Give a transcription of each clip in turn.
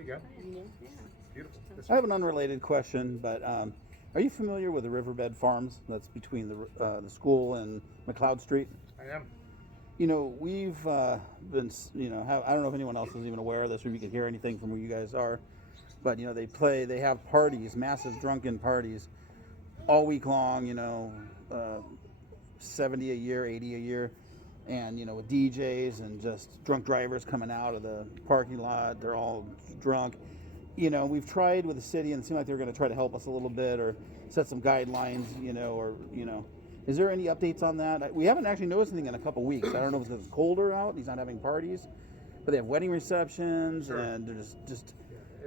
you go. Yeah. Beautiful. I have an unrelated question, but are you familiar with the Riverbed Farms that's between the school and McLeod Street? I am. You know, we've been, I don't know if anyone else is even aware of this or if you can hear anything from where you guys are, but, they have parties, massive drunken parties all week long, 70 a year, 80 a year, and, with DJs and just drunk drivers coming out of the parking lot. They're all drunk. We've tried with the city, and it seemed like they were going to try to help us a little bit or set some guidelines, Is there any updates on that? We haven't actually noticed anything in a couple weeks. I don't know if it's because it's colder out, he's not having parties, but they have wedding receptions, Sure. and they're just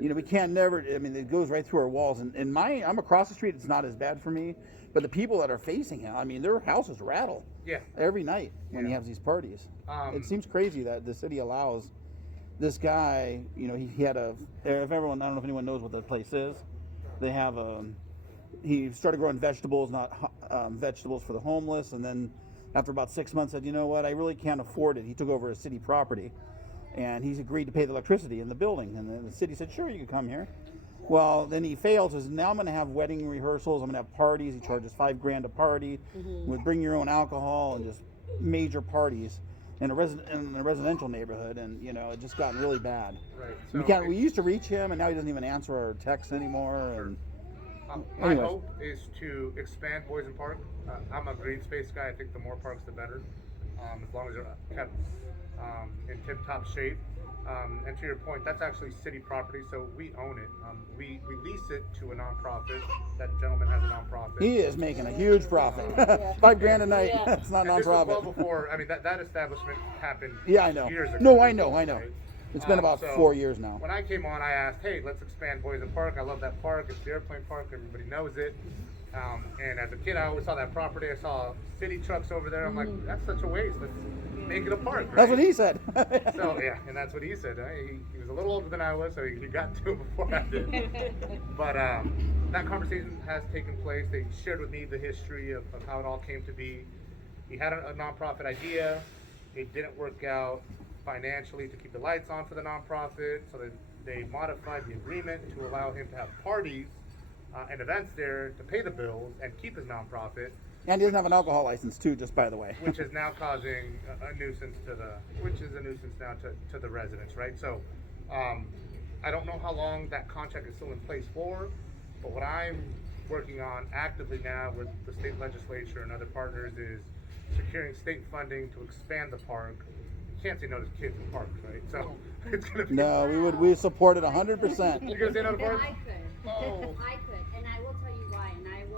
we can't never, it goes right through our walls. And I'm across the street, it's not as bad for me, but the people that are facing him, their houses rattle every night when he has these parties. It seems crazy that the city allows this guy, he had if everyone, I don't know if anyone knows what the place is, they have he started growing vegetables, not vegetables for the homeless, and then after about 6 months said, you know what, I really can't afford it. He took over a city property, and he's agreed to pay the electricity in the building, and then the city said, sure, you can come here. Well, then he failed, says, now I'm going to have wedding rehearsals, I'm going to have parties. He charges $5,000 a party, with bring your own alcohol and just major parties in a residential neighborhood, and it just gotten really bad. Right. So we used to reach him, and now he doesn't even answer our texts anymore. Sure. And my hope is to expand Boysen Park. I'm a green space guy. I think the more parks, the better, as long as they're kept in tip-top shape. And to your point, that's actually city property, so we own it. We lease it to a nonprofit. That gentleman has a nonprofit. He is making a huge profit. $5,000 a night. Yeah. It's not And this was well nonprofit. before. that establishment happened. Yeah, I know. Years ago. No, I know. Right? It's been about So 4 years now. When I came on, I asked, hey, let's expand Boysen Park. I love that park. It's the airplane park. Everybody knows it. And as a kid, I always saw that property. I saw city trucks over there. I'm like, that's such a waste. Let's make it a park. Right? That's what he said. So, yeah, and that's what he said. He was a little older than I was, so he got to it before I did. But that conversation has taken place. They shared with me the history of how it all came to be. He had a nonprofit idea. It didn't work out financially to keep the lights on for the nonprofit, so they modified the agreement to allow him to have parties and events there to pay the bills and keep his nonprofit. And he doesn't have an alcohol license too, just by the way. Which is now causing a nuisance to the residents, right? So I don't know how long that contract is still in place for, but what I'm working on actively now with the state legislature and other partners is securing state funding to expand the park. You can't say no to kids in parks, right? So it's gonna be We support it 100%. You're gonna say no to parks? I could. Oh. I could, and I will tell you why. And I'm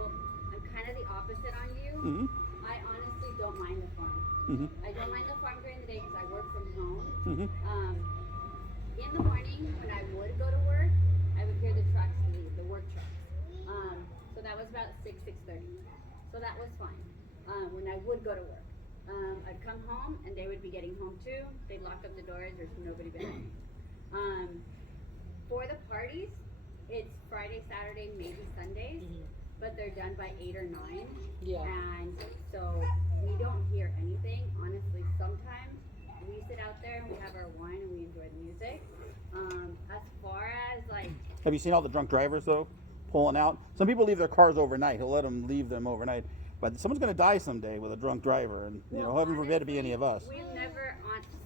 kind of the opposite on you. Mhm. I honestly don't mind the farm. Mhm. I don't mind the farm during the day because I work from home. Mhm. In the morning, when I would go to work, I would hear the trucks leave, the work trucks. So that was about 6:30. So that was fine. When I would go to work. I'd come home and they would be getting home too. They'd lock up the doors, there's nobody behind. For the parties, it's Friday, Saturday, maybe Sundays, but they're done by 8 or 9. Yeah. And so we don't hear anything. Honestly, sometimes we sit out there and we have our wine and we enjoy the music. As far as like, Have you seen all the drunk drivers though, pulling out? Some people leave their cars overnight. He'll let them leave them overnight. But someone's going to die someday with a drunk driver, and heaven forbid it be any of us. We've never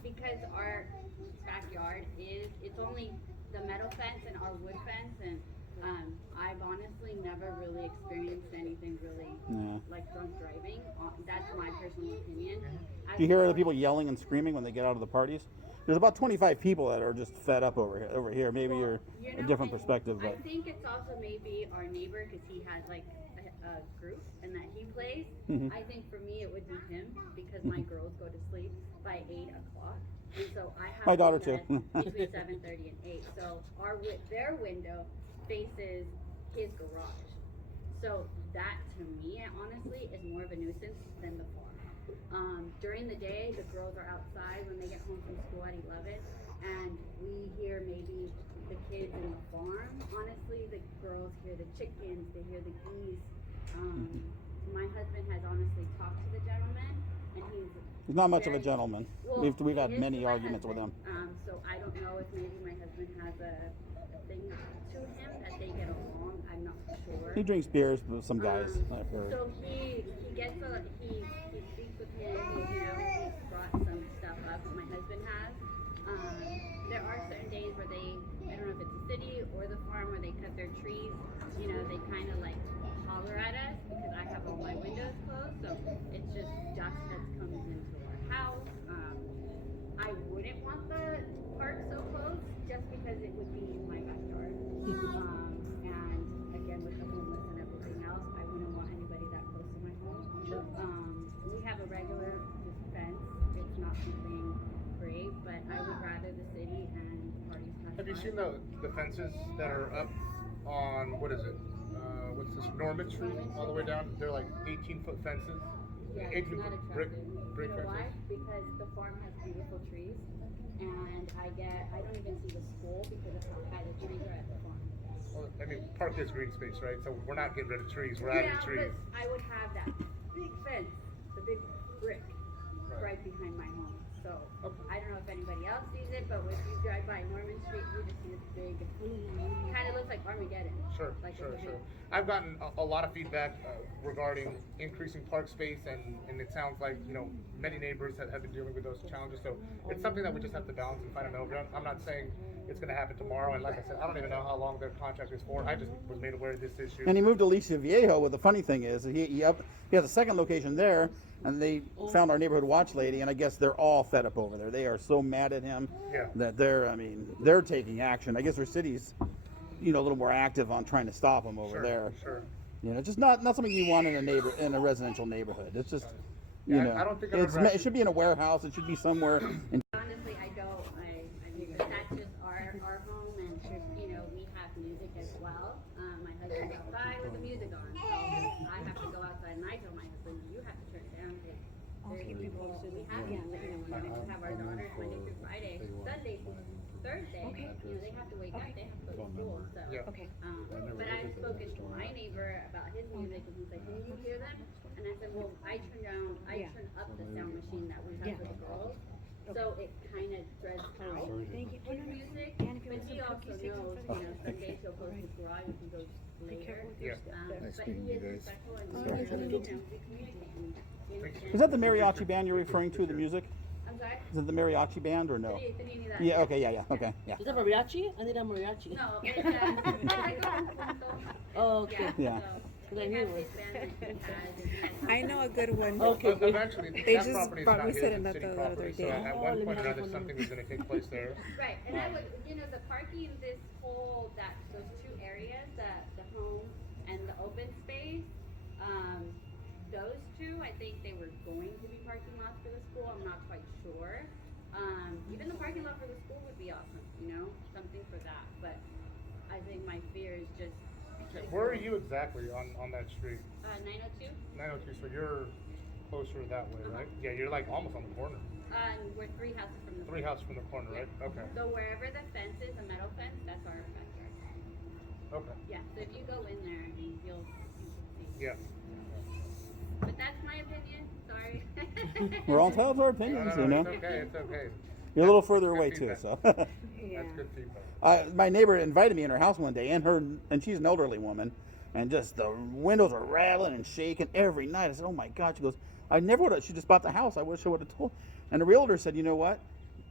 because our backyard it's only the metal fence and our wood fence, and I've honestly never really experienced anything really like drunk driving. That's my personal opinion. Do you hear other people yelling and screaming when they get out of the parties? There's about 25 people that are just fed up over here. Maybe you're a different perspective, but I think it's also maybe our neighbor because he has like a group and that he plays. I think for me it would be him because my girls go to sleep by 8 o'clock, and so I have My daughter them too. between 7:30 and 8. So their window faces his garage. So that to me, honestly, is more of a nuisance than the farm. During the day, the girls are outside when they get home from school at 11, and we hear maybe the kids in the farm. Honestly, the girls hear the chickens, they hear the geese. My husband has honestly talked to the gentleman, and he's not much of a gentleman. Well, We've had he is many my arguments with him. husband. So I don't know if maybe my husband has tour. He drinks beers with some guys. I've heard. So he gets he speaks with him. He brought some stuff up that my husband has. There are certain days where I don't know if it's the city or the farm where they cut their trees. They kind of like holler at us because I have all my windows closed, so it's just dust that's coming into our house. I wouldn't want the park so close just because it would be in my backyard. And again, with the homeless and everything else, I wouldn't want anybody that close to my home. We have a regular just fence. It's not something great, but I would rather the city and parties pass Have you by. seen the fences that are up on, what is it? What's this, Norman Street, all the way down? They're like 18-foot fences. Yeah, it's 18 not foot brick attractive. You know why? fences. Because the farm has beautiful trees, and I don't even see the school because of how high the trees are at the farm. Well, I mean, park is green space, right? So we're not getting rid of trees, we're adding trees. But I would have that big fence, the big brick, right behind my home. So I don't know if anybody else sees it, but when you drive by Norman Street, you just see this big, kind of looks like Armageddon. Sure. I've gotten a lot of feedback regarding increasing park space, and it sounds like many neighbors have been dealing with those challenges. So it's something that we just have to balance and find a middle ground. I'm not saying it's going to happen tomorrow, and like I said, I don't even know how long their contract is for. I just was made aware of this issue. And he moved to Alicia Viejo. Well, the funny thing is, he has a second location there, and they found our neighborhood watch lady, and I guess they're all fed up over there. They are so mad at him that they're taking action. I guess their city's a little more active on trying to stop him over there. Sure. Just not something you want in a residential neighborhood. It's just I don't think it should be in a warehouse. It should be somewhere. Honestly, I mean, that's just our home, and we have music as well. My husband's outside with the music on, so I have to go outside, and I tell my husband, you have to turn it down because there's people we have music, we have our daughters Monday through Friday, Sunday through Thursday. They have to wake up, they have to go to school. So, but I've spoken to my neighbor about his music, and he's like, can you hear them? And I said, well, I turn up the sound machine that we have for the girls. So it kind of dreads out his music, but he also knows, some days he'll go to his garage and he goes later. But he is respectful and we communicate. Is that the mariachi band you're referring to? The music? I'm sorry? Is it the mariachi band or no? That. Yeah. Okay. Yeah. Okay. Yeah. Is that mariachi? I need a mariachi. No, it's Oh, okay. Yeah. He has his band that he has. I know a good one. Okay. Eventually, They that just property is brought not me his, setting it's up city the other property. So day. at one point or another, something is going to take place there. Right, and I would, the parking, those two areas, the home and the open space, those two, I think they were going to be parking lots for the school. I'm not quite sure. Even the parking lot for the school would be awesome, something for that. But I think my fear is just. Where are you exactly on that street? 902. 902. So you're closer that way, right? Yeah, you're like almost on the corner. We're 3 houses from the. 3 houses from the corner, right? Okay. So wherever the fence is, the metal fence, that's our backyard. Okay. Yeah. So if you go in there, I mean, you'll see. Yeah. But that's my opinion. Sorry. We're all entitled to our opinions, No, it's okay. It's okay. You're a little further away Good too, feedback. so. That's good feedback. My neighbor invited me in her house one day, and she's an elderly woman, and just the windows are rattling and shaking every night. I said, "Oh my God!" She goes, "I never would have." She just bought the house. I wish I would have told. And the realtor said, "You know what?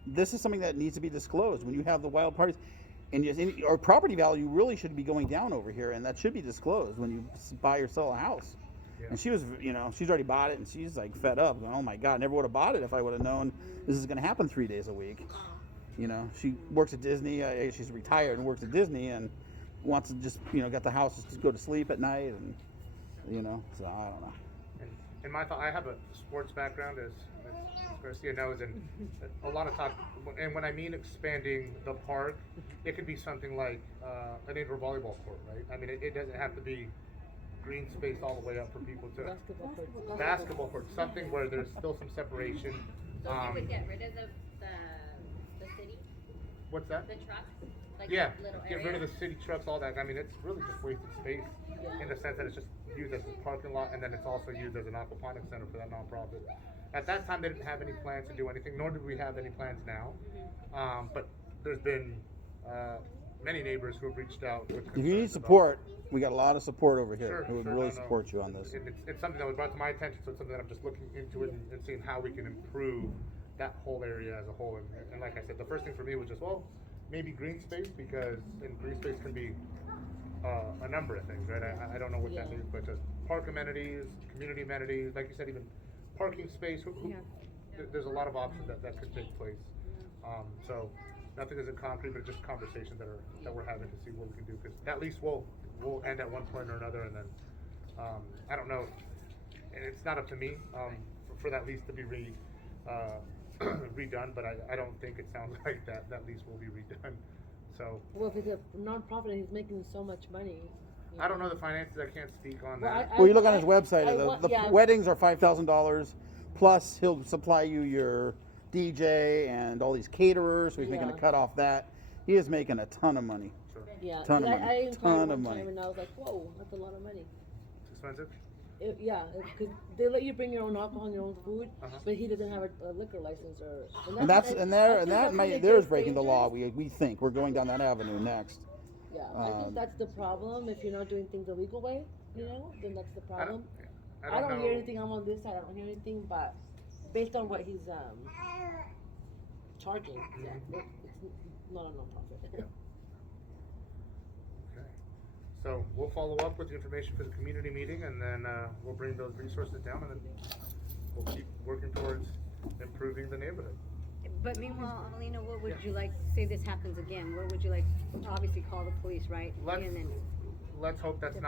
This is something that needs to be disclosed when you have the wild parties, and our property value really should be going down over here, and that should be disclosed when you buy or sell a house." Yeah. And she was, she's already bought it, and she's like fed up. Going, "Oh my God! I never would have bought it if I would have known this is going to happen 3 days a week." She works at Disney. She's retired and works at Disney, and wants to just, got the house just to go to sleep at night, and so I don't know. And my thought, I have a sports background, as Garcia knows, and a lot of talk. And when I mean expanding the park, it could be something like an indoor volleyball court, right? I mean, it doesn't have to be green space all the way up for people to basketball court, something where there's still some separation. So you would get rid of the city, What's that? the trucks, like Yeah, little get rid of areas? the city trucks, all that. I mean, it's really just wasted space in the sense that it's just used as a parking lot, and then it's also used as an aquaponics center for that nonprofit. At that time, they didn't have any plans to do anything, nor do we have any plans now. But there's been many neighbors who have reached out with If you need concerns support, we got a lot of support over here Sure, who would sure, really no, no. support you on this. It's something that was brought to my attention, so it's something that I'm just looking into it and seeing how we can improve that whole area as a whole. And like I said, the first thing for me was just, well, maybe green space, because green space can be a number of things, right? I don't know what that Yeah. means, but just park amenities, community amenities, like you said, even parking space. There's a lot of options that could take place. So nothing is in concrete, but just conversations that we're having to see what we can do, because at least we'll end at one point or another, and then I don't know, and it's not up to me for that lease to be redone, but I don't think it sounds like that lease will be redone. So Well, if it's a non-profit and he's making so much money. I don't know the finances. I can't speak on Well, that. Well, you look on his website, I the want- yeah. weddings are $5,000, plus he'll supply you your DJ and all these caterers, so he's making a Yeah. cut off that. He is making a ton of money. Sure. Yeah, Ton of 'cause money. I inquired Ton one of money. time and I was like, whoa, that's a lot of money. It's expensive. Because they let you bring your own alcohol and your own food, Uh-huh. but he doesn't have a liquor license or. And that's I and there think and that's that might really there's breaking the law. dangerous. We think we're going down that avenue next. Yeah, I think Um, that's the problem. If you're not doing things the legal way, then that's the I problem. don't, I don't know. hear anything. I'm on this side. I don't hear anything, but based on what he's charging, yeah, it's not a non-profit. Okay. So we'll follow up with the information for the community meeting, and then we'll bring those resources down, and then we'll keep working towards improving the neighborhood. But meanwhile, Avelino, what would you like, say this happens again, what would you like, obviously call the police, right? Let's And then let's hope that's not